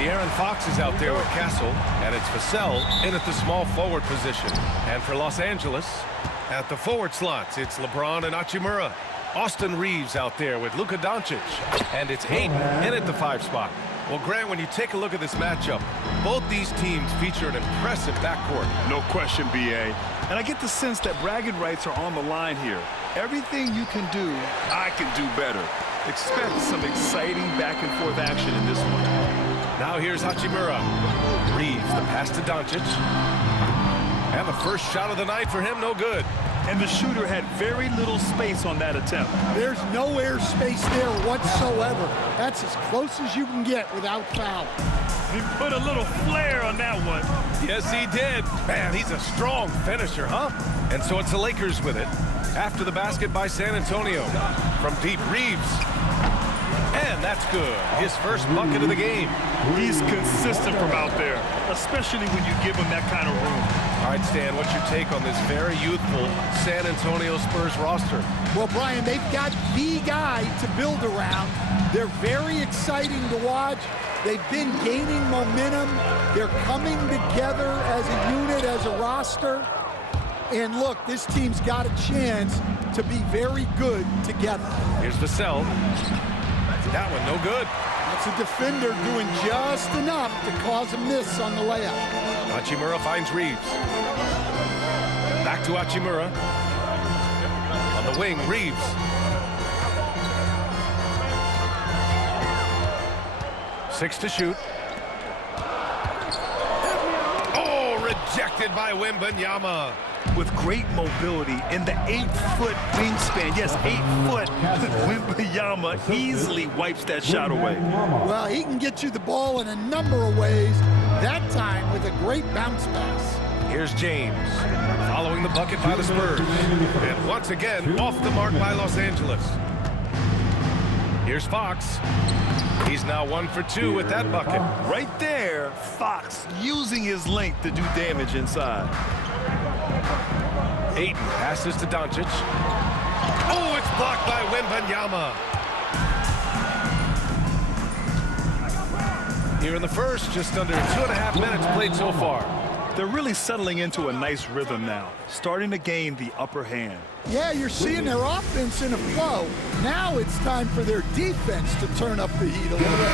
De'Aaron Fox is out there with Castle, and it's Vassell in at the small forward position. And for Los Angeles, at the forward slots, it's LeBron and Hachimura. Austin Reeves out there with Luka Doncic, and it's Ayton in at the 5 spot. Well, Grant, when you take a look at this matchup, both these teams feature an impressive backcourt. No question, B.A. And I get the sense that bragging rights are on the line here. Everything you can do, I can do better. Expect some exciting back-and-forth action in this one. Now here's Hachimura. Reeves, the pass to Doncic. And the first shot of the night for him, no good. And the shooter had very little space on that attempt. There's no airspace there whatsoever. That's as close as you can get without foul. He put a little flair on that one. Yes, he did. Man, he's a strong finisher, huh? And so it's the Lakers with it. After the basket by San Antonio. From deep, Reeves. And that's good. His first bucket of the game. He's consistent from out there, especially when you give him that kind of room. All right, Stan, what's your take on this very youthful San Antonio Spurs roster? Well, Brian, they've got the guy to build around. They're very exciting to watch. They've been gaining momentum. They're coming together as a unit, as a roster. And look, this team's got a chance to be very good together. Here's Vassell. That one, no good. That's a defender doing just enough to cause a miss on the layup. Hachimura finds Reeves. Back to Hachimura. On the wing, Reeves. Six to shoot. Oh, rejected by Wembanyama. With great mobility in the 8-foot wingspan. Yes, 8 foot. Wembanyama easily wipes that shot away. Well, he can get you the ball in a number of ways. That time with a great bounce pass. Here's James, following the bucket by the Spurs. And once again, off the mark by Los Angeles. Here's Fox. He's now 1 for 2 with that bucket. Right there, Fox using his length to do damage inside. Ayton passes to Doncic. Oh, it's blocked by Wembanyama. Here in the first, just under 2.5 minutes played so far. They're really settling into a nice rhythm now, starting to gain the upper hand. Yeah, you're seeing their offense in a flow. Now it's time for their defense to turn up the heat a little bit.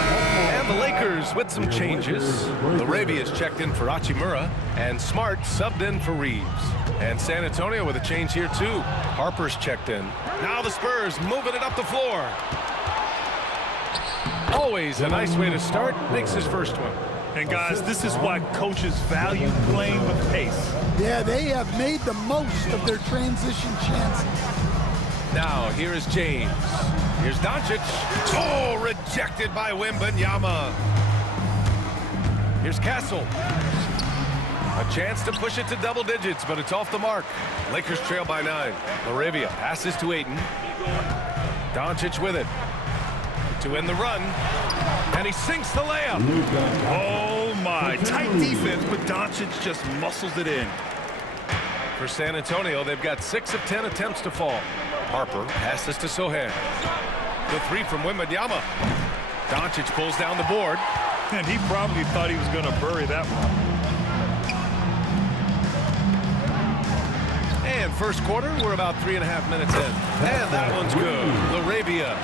And the Lakers with some changes. Larabia's checked in for Hachimura, and Smart subbed in for Reeves. And San Antonio with a change here too. Harper's checked in. Now the Spurs moving it up the floor. Always a nice way to start. Makes his first one. And guys, this is why coaches value playing with pace. Yeah, they have made the most of their transition chances. Now, here is James. Here's Doncic. Oh, rejected by Wembanyama. Here's Castle. A chance to push it to double digits, but it's off the mark. Lakers trail by 9. Laravia passes to Ayton. Doncic with it. To end the run. And he sinks the layup. Oh, my. Tight defense, but Doncic just muscles it in. For San Antonio, they've got 6 of 10 attempts to fall. Harper passes to Sohan. The 3 from Wembanyama. Doncic pulls down the board. And he probably thought he was going to bury that one. And first quarter, we're about 3.5 minutes in. And that one's good. Laravia.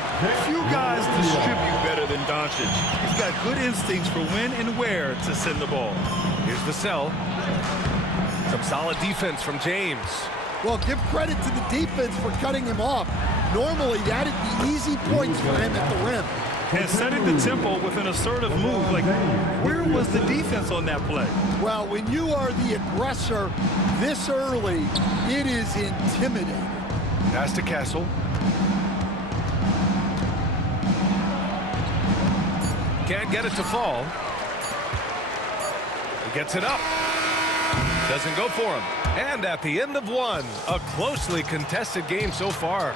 Few guys distribute better than Doncic. He's got good instincts for when and where to send the ball. Here's Vassell. Some solid defense from James. Well, give credit to the defense for cutting him off. Normally, that'd be easy points for him at the rim. And setting the tempo with an assertive move. Like, where was the defense on that play? Well, when you are the aggressor this early, it is intimidating. Pass to Castle. Can't get it to fall. He gets it up. Doesn't go for him. And at the end of one, a closely contested game so far.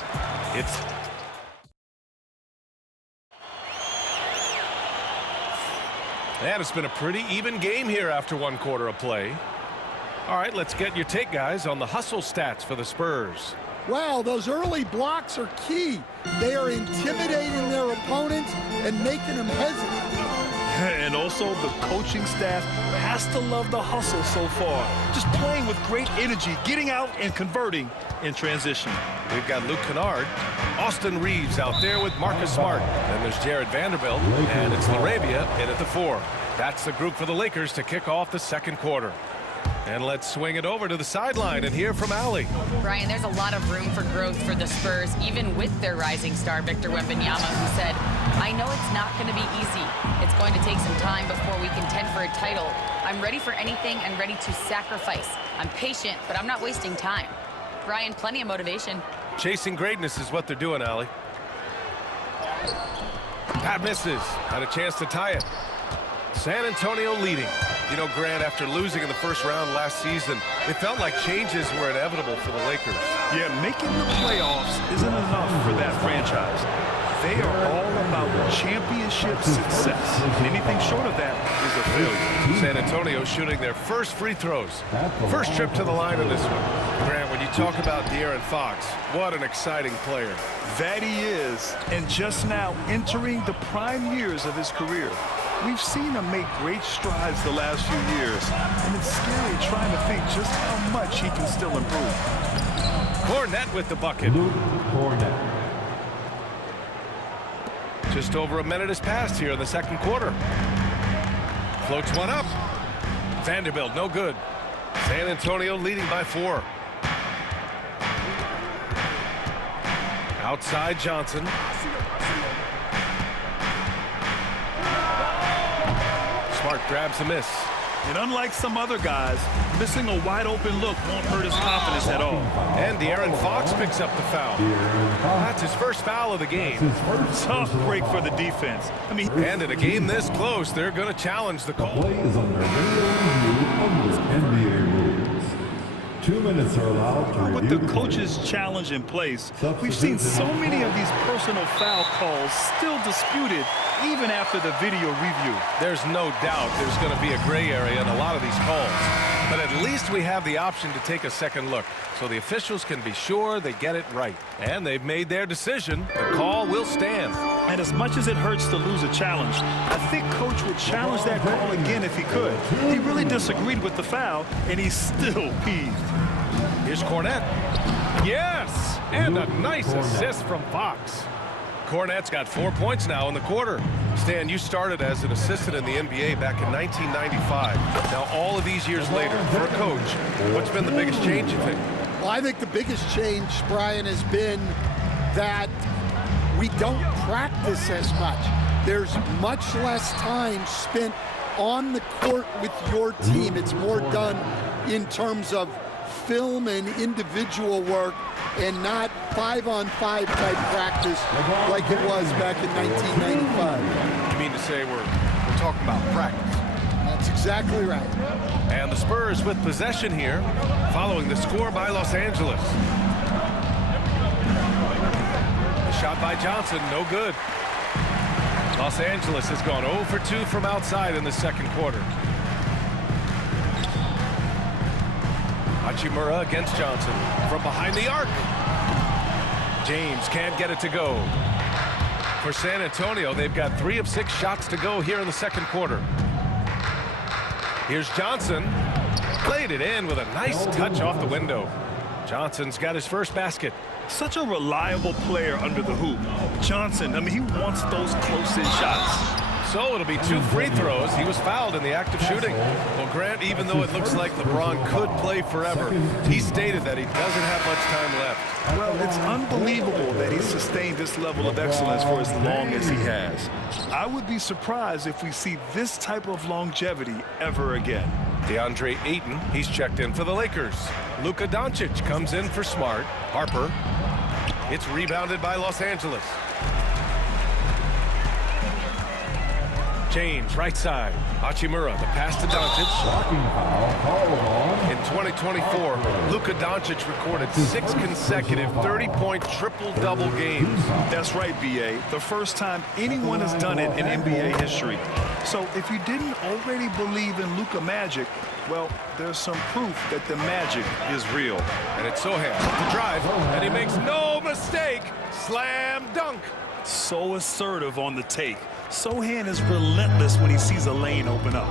And it's been a pretty even game here after 1 quarter of play. All right, let's get your take, guys, on the hustle stats for the Spurs. Well, those early blocks are key. They are intimidating their opponents and making them hesitant. And also, the coaching staff has to love the hustle so far. Just playing with great energy, getting out and converting in transition. We've got Luke Kennard, Austin Reeves out there with Marcus Smart. Then there's Jared Vanderbilt, and it's LaRavia in at the 4. That's the group for the Lakers to kick off the second quarter. And let's swing it over to the sideline and hear from Allie. Brian, there's a lot of room for growth for the Spurs, even with their rising star, Victor Wembanyama, who said, I know it's not going to be easy. It's going to take some time before we contend for a title. I'm ready for anything and ready to sacrifice. I'm patient, but I'm not wasting time. Brian, plenty of motivation. Chasing greatness is what they're doing, Allie. Pat misses. Had a chance to tie it. San Antonio leading. You know, Grant, after losing in the first round last season, it felt like changes were inevitable for the Lakers. Yeah, making the playoffs isn't enough for that franchise. They are all about championship success. Anything short of that is a failure. San Antonio shooting their first free throws. First trip to the line in this one. Grant, when you talk about De'Aaron Fox, what an exciting player. That he is, and just now entering the prime years of his career. We've seen him make great strides the last few years, and it's scary trying to think just how much he can still improve. Cornette with the bucket. Just over a minute has passed here in the second quarter. Floats one up. Vanderbilt, no good. San Antonio leading by 4. Outside Johnson. Smart grabs a miss. And unlike some other guys, missing a wide-open look won't hurt his confidence at all. And De'Aaron Fox picks up the foul. That's his first foul of the game. Tough break for the defense. And in a game this close, they're going to challenge the call. Play is under NBA rules. 2 minutes are allowed to With the coach's challenge in place, we've seen so many of these personal foul calls still disputed even after the video review. There's no doubt there's going to be a gray area in a lot of these calls. But at least we have the option to take a second look, so the officials can be sure they get it right. And they've made their decision. The call will stand. And as much as it hurts to lose a challenge, I think Coach would challenge that call again if he could. He really disagreed with the foul, and he's still peeved. Here's Cornette. Yes! And a nice assist from Fox. Cornette's got 4 points now in the quarter. Stan, you started as an assistant in the NBA back in 1995. Now, all of these years later, for a coach, what's been the biggest change, you think? Well, I think the biggest change, Brian, has been that we don't practice as much. There's much less time spent on the court with your team. It's more done in terms of film and individual work and not 5-on-5 type practice like it was back in 1995. You mean to say we're talking about practice? That's exactly right. And the Spurs with possession here, following the score by Los Angeles. The shot by Johnson, no good. Los Angeles has gone 0 for 2 from outside in the second quarter. Hachimura against Johnson from behind the arc. James can't get it to go. For San Antonio, they've got 3 of 6 shots to go here in the second quarter. Here's Johnson. Played it in with a nice touch off the window. Johnson's got his first basket. Such a reliable player under the hoop. Johnson, he wants those close-in shots. So it'll be 2 free throws. He was fouled in the act of shooting. Well, Grant, even though it looks like LeBron could play forever, he stated that he doesn't have much time left. Well, it's unbelievable that he's sustained this level of excellence for as long as he has. I would be surprised if we see this type of longevity ever again. DeAndre Ayton, he's checked in for the Lakers. Luka Doncic comes in for Smart. Harper. It's rebounded by Los Angeles. James, right side. Hachimura, the pass to Doncic. In 2024, Luka Doncic recorded 6 consecutive 30-point triple-double games. That's right, B.A. The first time anyone has done it in NBA history. So if you didn't already believe in Luka magic, well, there's some proof that the magic is real. And it's Sohan, the drive, and he makes no mistake. Slam dunk. So assertive on the take. Sohan is relentless when he sees a lane open up.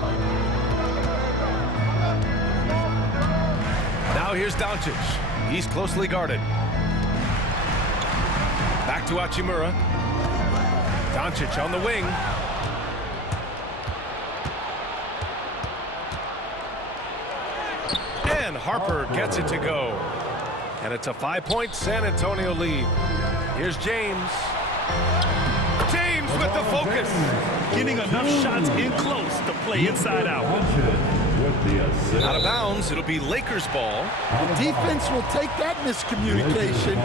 Now here's Doncic. He's closely guarded. Back to Hachimura. Doncic on the wing. And Harper gets it to go. And it's a 5-point San Antonio lead. Here's James. James with the focus. Getting enough shots in close to play inside out. Out of bounds, it'll be Lakers ball. The defense will take that miscommunication.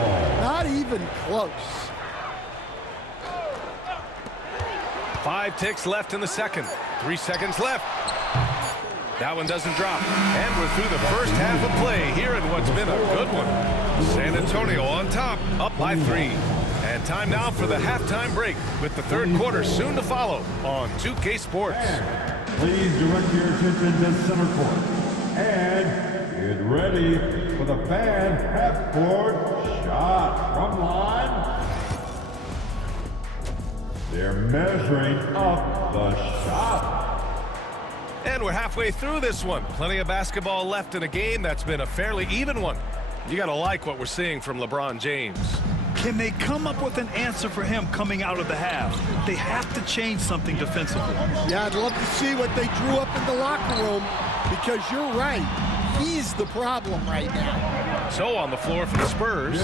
Not even close. 5 ticks left in the second. 3 seconds left. That one doesn't drop. And we're through the first half of play here in what's been a good one. San Antonio on top, up by 3. And time now for the halftime break with the third quarter soon to follow on 2K Sports. Please direct your attention to center court. And get ready for the fan half-court shot from line. They're measuring up the shot. And we're halfway through this one. Plenty of basketball left in a game that's been a fairly even one. You got to like what we're seeing from LeBron James. Can they come up with an answer for him coming out of the half? They have to change something defensively. Yeah, I'd love to see what they drew up in the locker room, because you're right. He's the problem right now. So on the floor for the Spurs,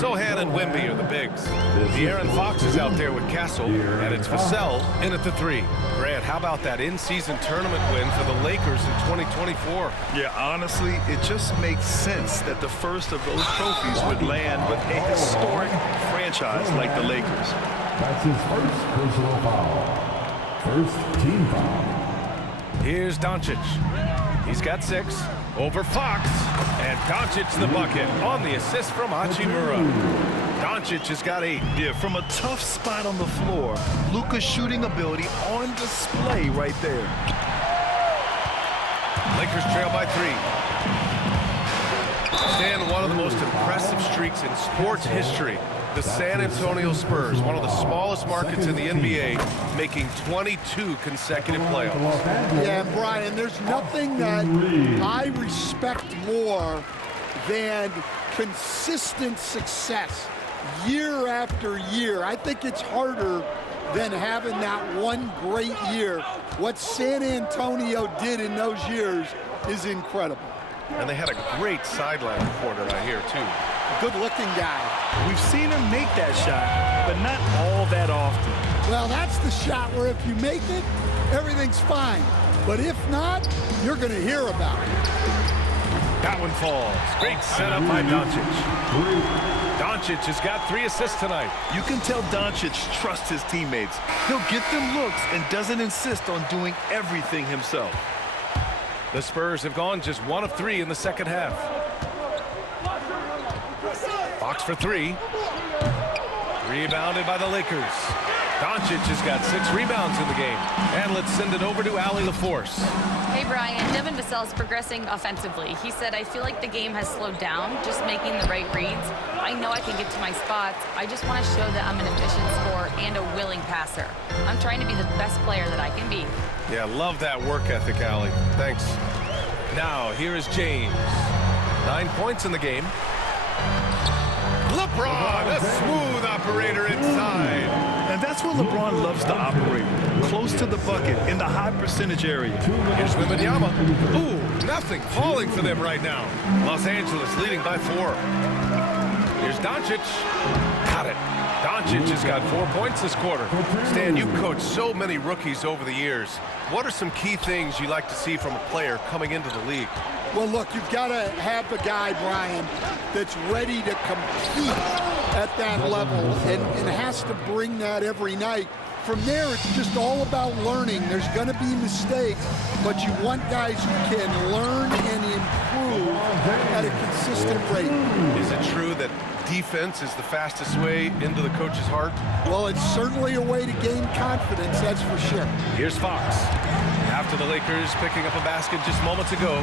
Sohan and Wemby are the bigs. De'Aaron Fox is out there with Castle, and it's Vassell in at the 3. Grant, how about that in-season tournament win for the Lakers in 2024? Yeah, honestly, it just makes sense that the first of those trophies would land with a historic franchise like the Lakers. That's his first personal foul. First team foul. Here's Doncic. He's got 6 over Fox, and Doncic's the bucket on the assist from Hachimura. Doncic has got 8. Yeah, from a tough spot on the floor, Luka's shooting ability on display right there. Lakers trail by 3. Stan, one of the most impressive streaks in sports history. The San Antonio Spurs, one of the smallest markets in the NBA, making 22 consecutive playoffs. Yeah, and Brian, there's nothing that I respect more than consistent success year after year. I think it's harder than having that one great year. What San Antonio did in those years is incredible. And they had a great sideline reporter right here, too. Good-looking guy. We've seen him make that shot, but not all that often. Well, that's the shot where if you make it, everything's fine. But if not, you're going to hear about it. That one falls. Great setup by Doncic. Doncic has got 3 assists tonight. You can tell Doncic trusts his teammates. He'll get them looks and doesn't insist on doing everything himself. The Spurs have gone just 1 of 3 in the second half. Fox for 3. Rebounded by the Lakers. Doncic has got 6 rebounds in the game. And let's send it over to Allie LaForce. Hey, Brian, Devin Vassell's progressing offensively. He said, I feel like the game has slowed down, just making the right reads. I know I can get to my spots. I just want to show that I'm an efficient scorer and a willing passer. I'm trying to be the best player that I can be. Yeah, love that work ethic, Allie. Thanks. Now, here is James. 9 points in the game. LeBron, a smooth operator inside. And that's where LeBron loves to operate. Close to the bucket, in the high percentage area. Here's Wembanyama. Ooh, nothing falling for them right now. Los Angeles leading by 4. Here's Doncic. Got it. Doncic has got 4 points this quarter. Stan, you've coached so many rookies over the years. What are some key things you like to see from a player coming into the league? Well, look, you've got to have a guy, Brian, that's ready to compete at that level and has to bring that every night. From there, it's just all about learning. There's going to be mistakes, but you want guys who can learn and improve at a consistent rate. Is it true that defense is the fastest way into the coach's heart? Well, it's certainly a way to gain confidence, that's for sure. Here's Fox. After the Lakers picking up a basket just moments ago,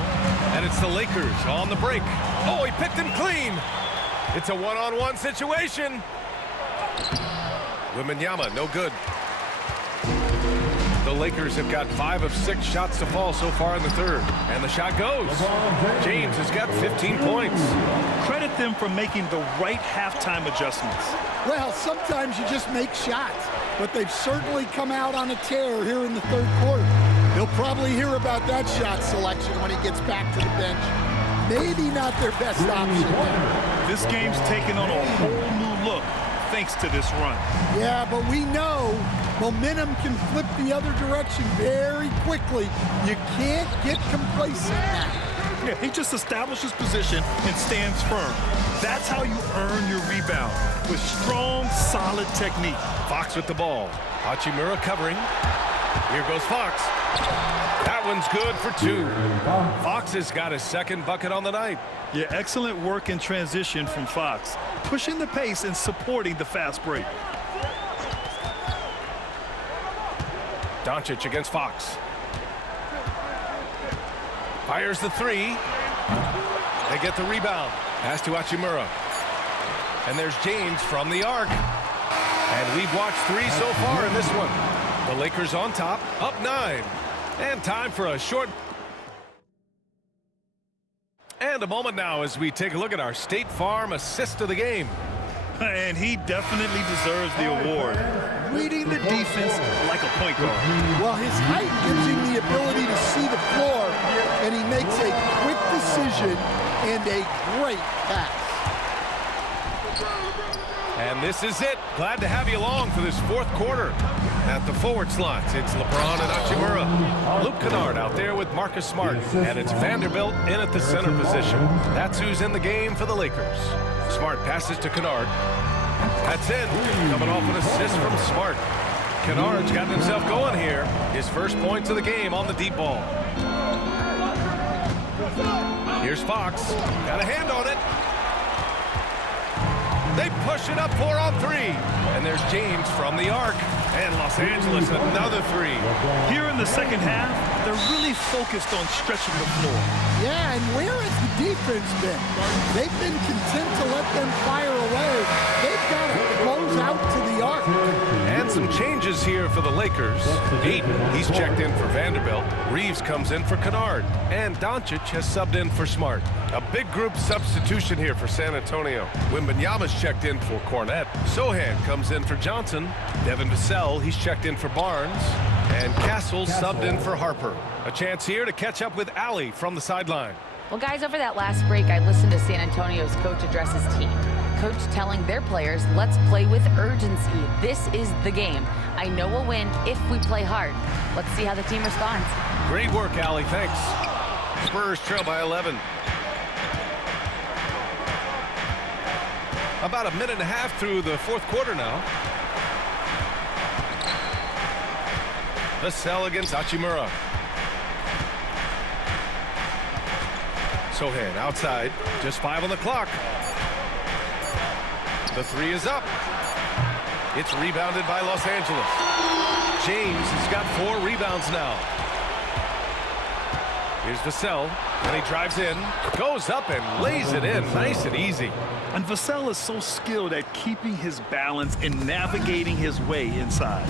and it's the Lakers on the break. Oh, he picked him clean. It's a one-on-one situation. Wembanyama, no good. The Lakers have got 5 of 6 shots to fall so far in the third. And the shot goes. James has got 15 points. Credit them for making the right halftime adjustments. Well, sometimes you just make shots, but they've certainly come out on a tear here in the third quarter. He'll probably hear about that shot selection when he gets back to the bench. Maybe not their best option there. This game's taken on a whole new look thanks to this run. Yeah, but we know momentum can flip the other direction very quickly. You can't get complacent now. Yeah, he just establishes position and stands firm. That's how you earn your rebound, with strong, solid technique. Fox with the ball. Hachimura covering. Here goes Fox. That one's good for 2. Fox has got his second bucket on the night. Yeah, excellent work in transition from Fox, pushing the pace and supporting the fast break. Doncic against Fox. Fires the 3. They get the rebound. Pass to Hachimura. And there's James from the arc. And we've watched 3 so far in this one. The Lakers on top, up 9. And time for a short... And a moment now as we take a look at our State Farm assist of the game. And he definitely deserves the award. Reading the defense like a point guard. Well, his height gives him the ability to see the floor, and he makes a quick decision and a great pass. And this is it. Glad to have you along for this fourth quarter. At the forward slots, it's LeBron and Hachimura. Luke Kennard out there with Marcus Smart. And it's Vanderbilt in at the center position. That's who's in the game for the Lakers. Smart passes to Kennard. That's in. Coming off an assist from Smart. Kennard's gotten himself going here. His first points of the game on the deep ball. Here's Fox. Got a hand on it. They push it up 4 on 3. And there's James from the arc. And Los Angeles, another 3. Here in the second half, they're really focused on stretching the floor. Yeah, and where has the defense been? They've been content to let them fire away. They've got to close out to the arc. And some changes here for the Lakers. Ayton, he's checked in for Vanderbilt. Reeves comes in for Kennard. And Doncic has subbed in for Smart. A big group substitution here for San Antonio. Wembanyama's checked in for Cornette. Sohan comes in for Johnson. Devin Vassell, he's checked in for Barnes. And Castle subbed in for Harper. A chance here to catch up with Allie from the sideline. Well, guys, over that last break, I listened to San Antonio's coach address his team. Coach telling their players, let's play with urgency. This is the game. I know we'll win if we play hard. Let's see how the team responds. Great work, Allie. Thanks. Spurs trail by 11. About a minute and a half through the fourth quarter now. Vassell against Hachimura. Sohan outside. Just 5 on the clock. The 3 is up. It's rebounded by Los Angeles. James has got 4 rebounds now. Here's Vassell, and he drives in, goes up and lays it in nice and easy. And Vassell is so skilled at keeping his balance and navigating his way inside.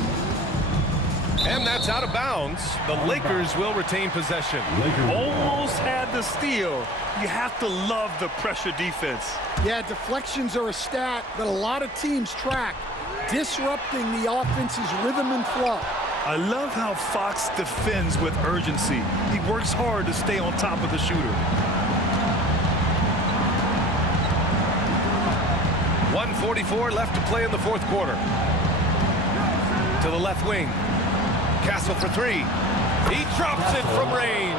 And that's out of bounds. The Lakers will retain possession. Almost had the steal. You have to love the pressure defense. Yeah, deflections are a stat that a lot of teams track, disrupting the offense's rhythm and flow. I love how Fox defends with urgency. He works hard to stay on top of the shooter. 1:44 left to play in the fourth quarter. To the left wing. Castle for 3. He drops it from range.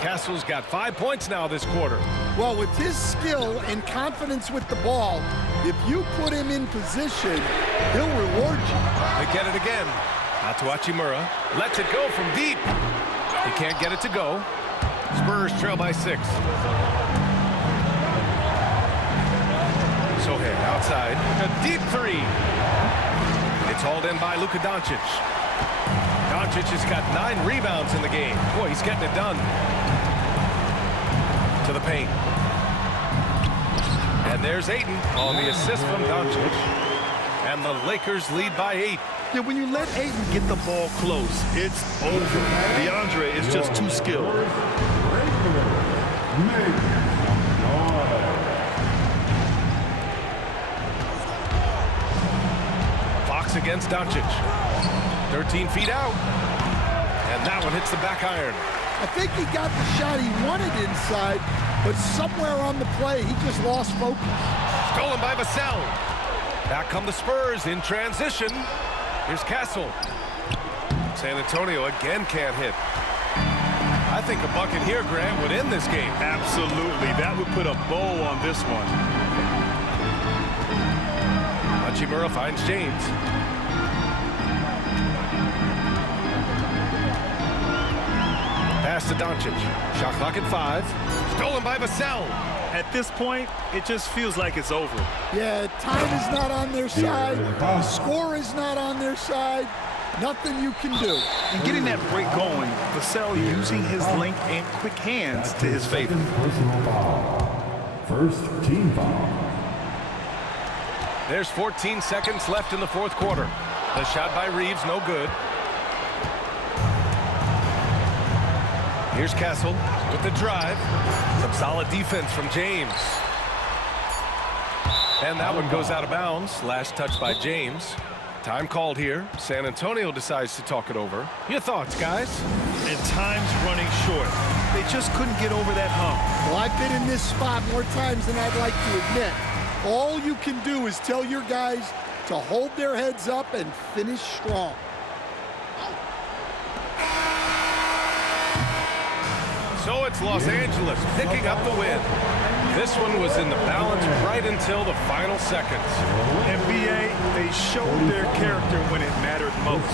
Castle's got 5 points now this quarter. Well, with his skill and confidence with the ball, if you put him in position, he'll reward you. They get it again. Out to Hachimura. Lets it go from deep. He can't get it to go. Spurs trail by 6. Sohan outside. A deep 3. It's hauled in by Luka Doncic. Doncic has got 9 rebounds in the game. Boy, he's getting it done. To the paint. And there's Ayton on the assist from Doncic. And the Lakers lead by 8. Yeah, when you let Ayton get the ball close, it's over. DeAndre is just too skilled. Fox against Doncic. 13 feet out. And that one hits the back iron. I think he got the shot he wanted inside, but somewhere on the play, he just lost focus. Stolen by Vassell. Back come the Spurs in transition. Here's Castle. San Antonio again can't hit. I think a bucket here, Grant, would end this game. Absolutely. That would put a bow on this one. Hachimura finds James. Pass to Doncic. Shot clock at 5. Stolen by Vassell. At this point, it just feels like it's over. Yeah, time is not on their side. The score is not on their side. Nothing you can do. And getting that break going, Vassell using his length and quick hands to his favor. Personal foul. First team foul. There's 14 seconds left in the fourth quarter. The shot by Reeves, no good. Here's Castle with the drive. Some solid defense from James. And that one goes out of bounds. Last touch by James. Time called here. San Antonio decides to talk it over. Your thoughts, guys? And time's running short. They just couldn't get over that hump. Well, I've been in this spot more times than I'd like to admit. All you can do is tell your guys to hold their heads up and finish strong. So it's Los Angeles picking up the win. This one was in the balance right until the final seconds. NBA, they showed their character when it mattered most,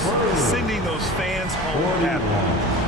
sending those fans home happy.